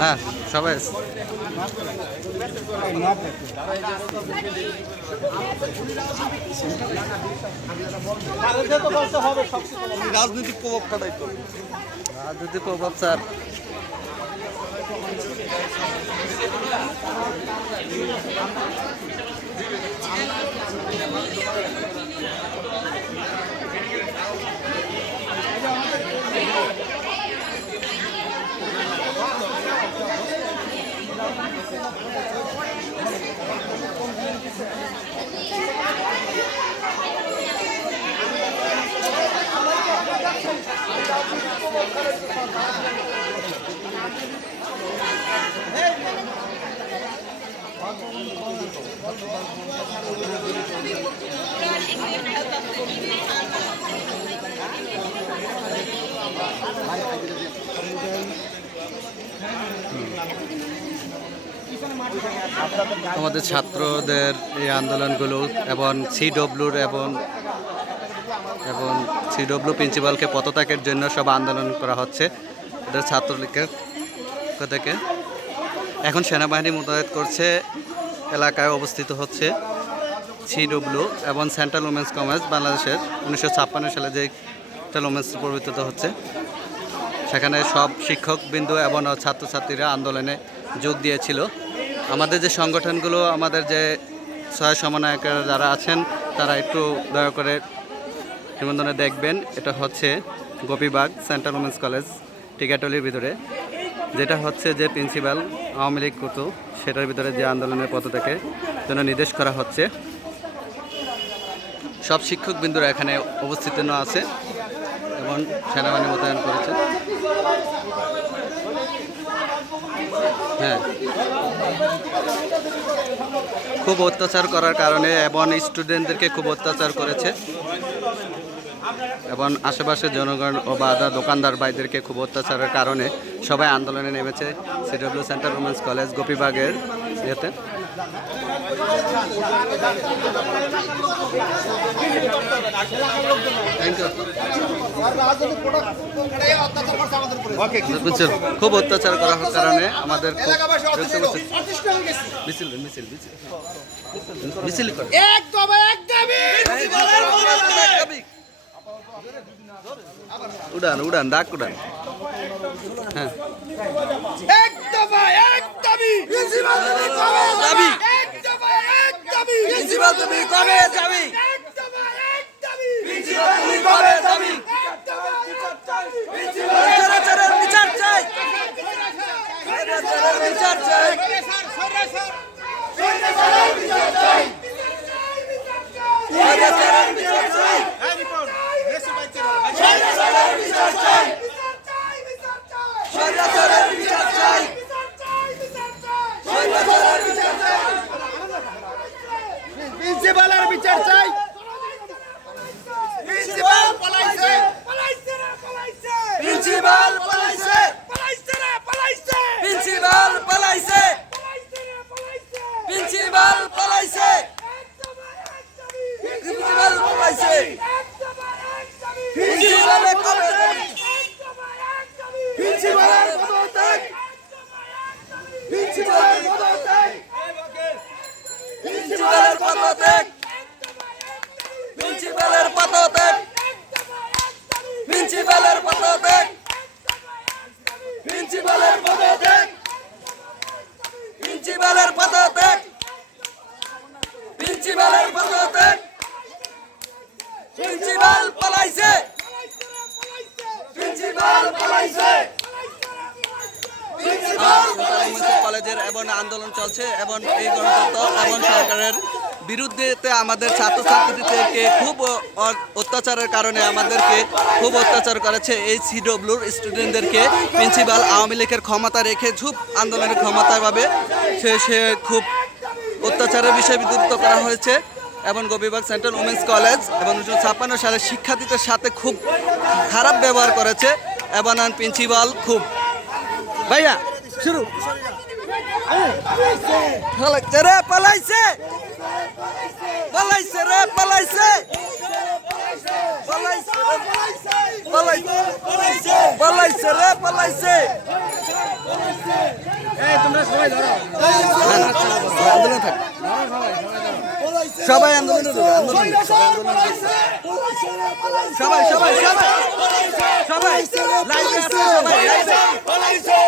হ্যাঁ সবাই রাজনৈতিক প্রভাব খাটাইতো রাজনৈতিক প্রভাব স্যার আমাদের ছাত্রদের এই আন্দোলনগুলো এবং সিডব্লিউর এবং সিডব্লিউ প্রিন্সিপালকে পদত্যাগের জন্য সব আন্দোলন করা হচ্ছে এদের ছাত্রলীগের থেকে। এখন সেনাবাহিনী মোতায়েন করছে, এলাকায় অবস্থিত হচ্ছে সিডব্লিউ এবং সেন্ট্রাল উমেন্স কলেজ বাংলাদেশের 1956 সালে যে সেন্ট্রাল উমেন্স প্রবর্তিত হচ্ছে, সেখানে সব শিক্ষকবৃন্দ এবং ছাত্রছাত্রীরা আন্দোলনে যোগ দিয়েছিল। আমাদের যে সংগঠনগুলো, আমাদের যে সহায় সমন্বয়কেরা যারা আছেন তারা একটু দয়া করে নিবন্ধনে দেখবেন। এটা হচ্ছে গোপীবাগ সেন্ট্রাল উমেন্স কলেজ টিকাটলির ভিতরে, যেটা হচ্ছে যে প্রিন্সিপাল আওয়ামী লীগ করত, সেটার ভিতরে যে আন্দোলনের পদত্যাগের জন্য নির্দেশ করা হচ্ছে। সব শিক্ষকবৃন্দরা এখানে উপস্থিত আছে এবং সেনাবাহিনী মোতায়েন করেছে। হ্যাঁ, খুব অত্যাচার করার কারণে এবং স্টুডেন্টদেরকে খুব অত্যাচার করেছে এবং আশেপাশের জনগণ ও বাধা দোকানদার ভাইদেরকে খুব অত্যাচারের কারণে সবাই আন্দোলনে নেমেছে সিডব্লিউ সেন্ট্রাল উমেন্স কলেজ গোপীবাগের ইয়েতে। খুব অত্যাচার করার কারণে আমাদের উড়ান উড়ান ডাক উড়ান। হ্যাঁ, প্রিন্সিপালের বিচার চাই। প্রিন্সিপাল পলাইছে, প্রিন্সিপাল পলাইছে, প্রিন্সিপাল পলাইছে, প্রিন্সিপাল পলাইছে, প্রিন্সিপাল পলাইছে, প্রিন্সিপালের পদত্যাগ, প্রিন্সিপালের পদত্যাগ, প্রিন্সিপালের পদত্যাগ, প্রিন্সিপালের পদত্যাগ, প্রিন্সিপালের পদত্যাগ, প্রিন্সিপালের পদত্যাগ, প্রিন্সিপালের পদত্যাগ, প্রিন্সিপালের পদত্যাগ, প্রিন্সিপালের পদত্যাগ, প্রিন্সিপাল পলাইছে, প্রিন্সিপাল পলাইছে, কলেজের এবং আন্দোলন চলছে এবং এই গণতন্ত্র এবং সরকারের বিরুদ্ধে আমাদের ছাত্রছাত্রীদেরকে খুব অত্যাচারের কারণে আমাদেরকে খুব অত্যাচার করেছে। এই সিডব্লিউর স্টুডেন্টদেরকে প্রিন্সিপাল আওয়ামী লীগের ক্ষমতা রেখে খুব আন্দোলনের ক্ষমতা পাবে সে খুব অত্যাচারের বিষয়ে বিদ্যুৎ করা হয়েছে এবং গোপীবাগ সেন্ট্রাল উমেন্স কলেজ এবং 1956 সালে শিক্ষার্থীদের সাথে খুব খারাপ ব্যবহার করেছে এবং প্রিন্সিপাল খুব ভাইয়া শুরু পালাইছে রে পালাইছে পালাইছে রে পালাইছে পালাইছে পালাইছে পালাইছে রে পালাইছে আন্দোলন থাক সবাই আন্দোলনে সবাই সবাই সবাই সবাই লাইভে আছে সবাই লাইভে